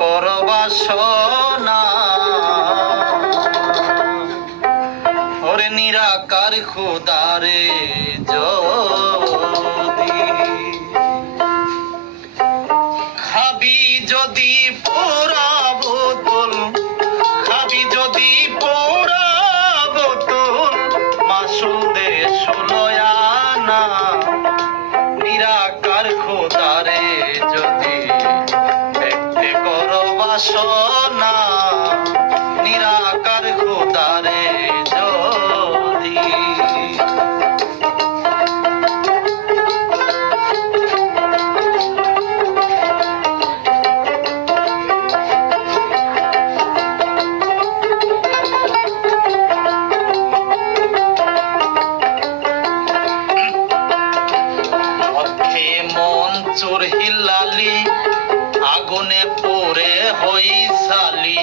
কর বাসনা ওরে নিরাকার খোদারে যদি খাবি যদি পোড়া বোতল খাবি যদি পোড়া বোতল মাসুল দে 16 আনা নিরাকার খোদারে যদি দেখতে কর বাসনা নিরাকার খোদারে যদি চোর হিলালি আগুনে পড়ে হই সালি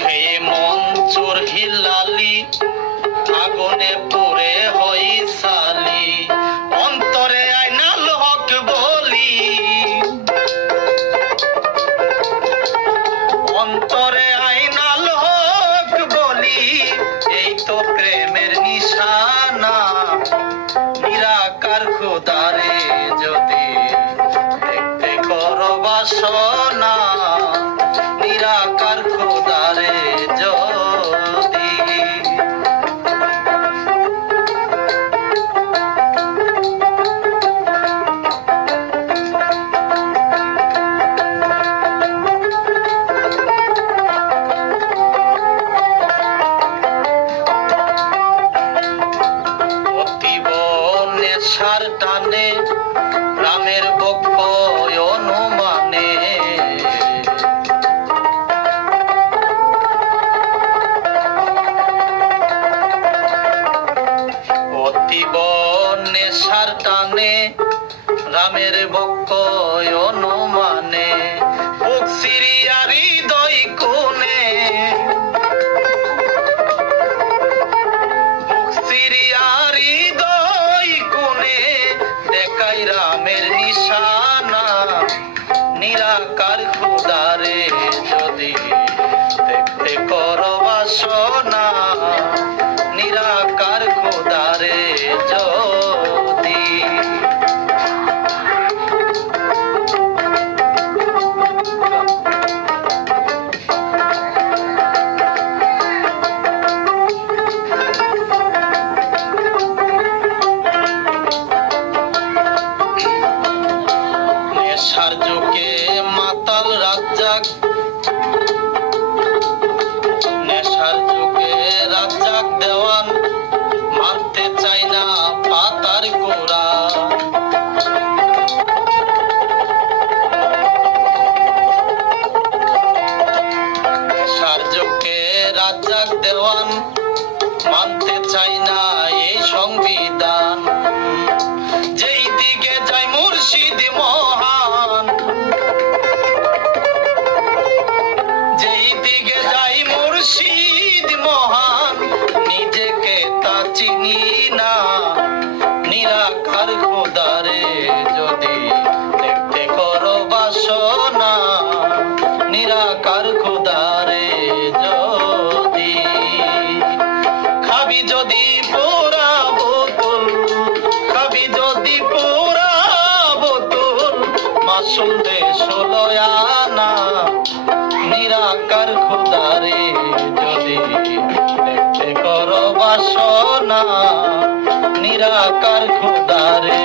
খেয়ে মন চোর হিলালি আগুনে পড়ে হই সালি অন্তরে আইনাল হক বলি অন্তরে আইনাল এই তো প্রেমের নিশানা নিরাকার খোদারে যদি দেখতে কর বাসনা নিরাকার খোদারে যদি নেশার টানে রামের বক্ষ অনুমানে অতীব নেশার টানে রামের বক্ষ অনুমানে বুক সিরিয়া হৃদয় কোণে বুক সিরিয়া দেখাই রামের নিশানা নিরাকার খোদারে যদি দেখতে কর বাসনা নিরাকার খোদারে যদি নেশার যুগে মাতাল রাজ্জাক নেশার যুগে রাজ্জাক দেওয়ান মানতে চাই না পাতার গোড়া নেশার যুগে রাজ্জাক দেওয়ান মানতে চাই না এই সংবিধান যেই দিকে যায় মুর্শিদ মহান যেই দিকে যাই মুর্শিদ মহান নিজেকে তা চিনি না নিরাকার খোদারে যদি দেখতে করো বাসনা নিরাকার খোদারে যদি খাবি যদি পোড়া বোতল খাবি যদি পোড়া বোতল মাসুল দে 16 আনা নিরাকার খোদারে যদি দেখতে কর বাসনা নিরাকার খোদারে